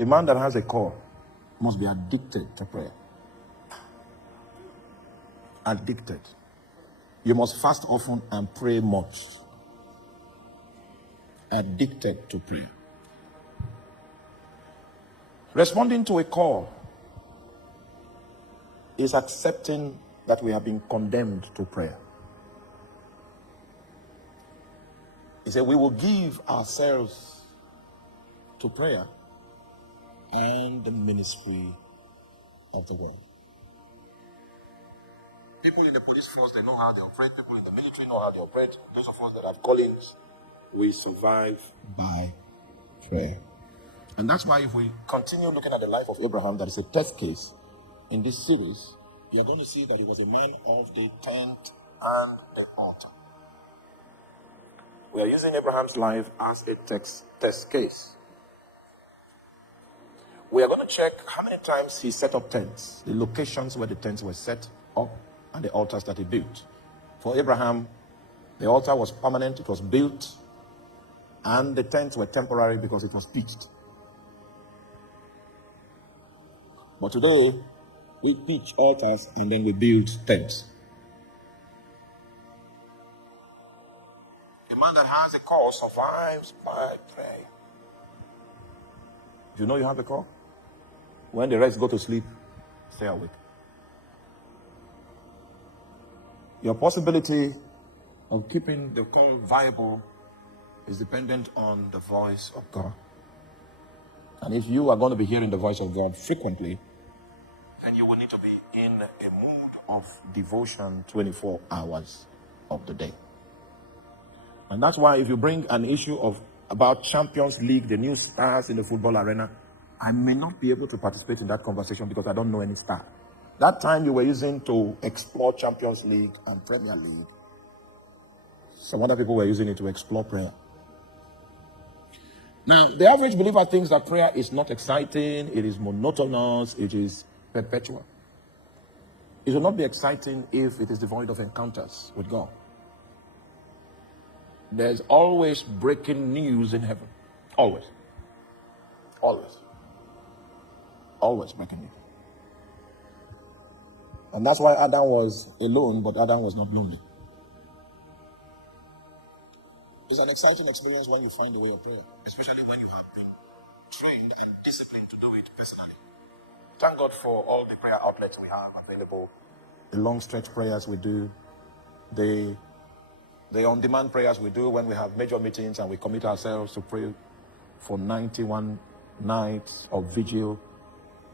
A man that has a call must be addicted to prayer. Addicted. You must fast often and pray much. Addicted to prayer. Responding to a call is accepting that we have been condemned to prayer. He said, we will give ourselves to prayer and the ministry of the word. People in the police force, they know how they operate. People in the military know how they operate. Those of us that have callings, we survive by prayer. And that's why if we continue looking at the life of Abraham, that is a test case in this series, you're going to see that he was a man of the tent and the altar. We are using Abraham's life as a test case. We are going to check how many times he set up tents, the locations where the tents were set up, and the altars that he built. For Abraham, the altar was permanent, it was built, and the tents were temporary because it was pitched. But today, we pitch altars and then we build tents. A man that has a call survives by prayer. Do you know you have a call? When the rest go to sleep, stay awake. Your possibility of keeping the call viable is dependent on the voice of God. And if you are going to be hearing the voice of God frequently, then you will need to be in a mood of devotion 24 hours of the day. And that's why if you bring an issue about Champions League, the new stars in the football arena, I may not be able to participate in that conversation because I don't know any star. That time you were using to explore Champions League and Premier League. Some other people were using it to explore prayer. Now, the average believer thinks that prayer is not exciting, it is monotonous, it is perpetual. It will not be exciting if it is devoid of encounters with God. There's always breaking news in heaven. Always. Always. Always breaking news. And that's why Adam was alone, but Adam was not lonely. It's an exciting experience when you find a way of prayer, especially when you have been trained and disciplined to do it personally. Thank God for all the prayer outlets we have available. The long stretch prayers we do, the on-demand prayers we do when we have major meetings and we commit ourselves to pray for 91 nights of vigil,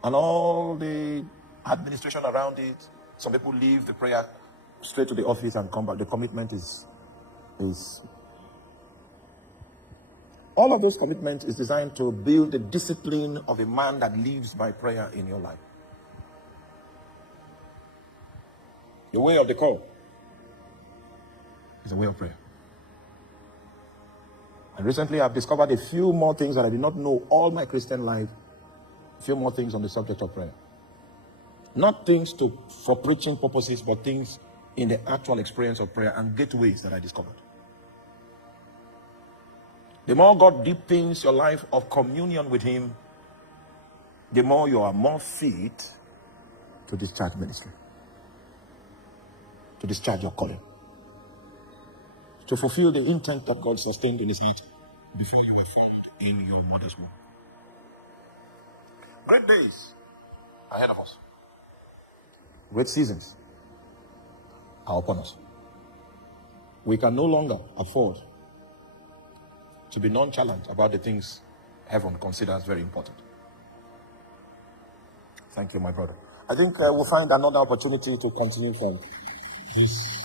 and all the administration around it. Some people leave the prayer straight to the office and come back. The commitment is all of those commitments is designed to build the discipline of a man that lives by prayer in your life. The way of the call is a way of prayer. And recently I've discovered a few more things that I did not know all my Christian life. A few more things on the subject of prayer. Not things for preaching purposes, but things in the actual experience of prayer and gateways that I discovered. The more God deepens your life of communion with Him, the more you are more fit to discharge ministry, to discharge your calling, to fulfill the intent that God sustained in His heart before you were formed in your mother's womb. Great days ahead of us. Great seasons are upon us. We can no longer afford to be nonchalant about the things heaven considers very important. Thank you, my brother. I think we'll find another opportunity to continue from this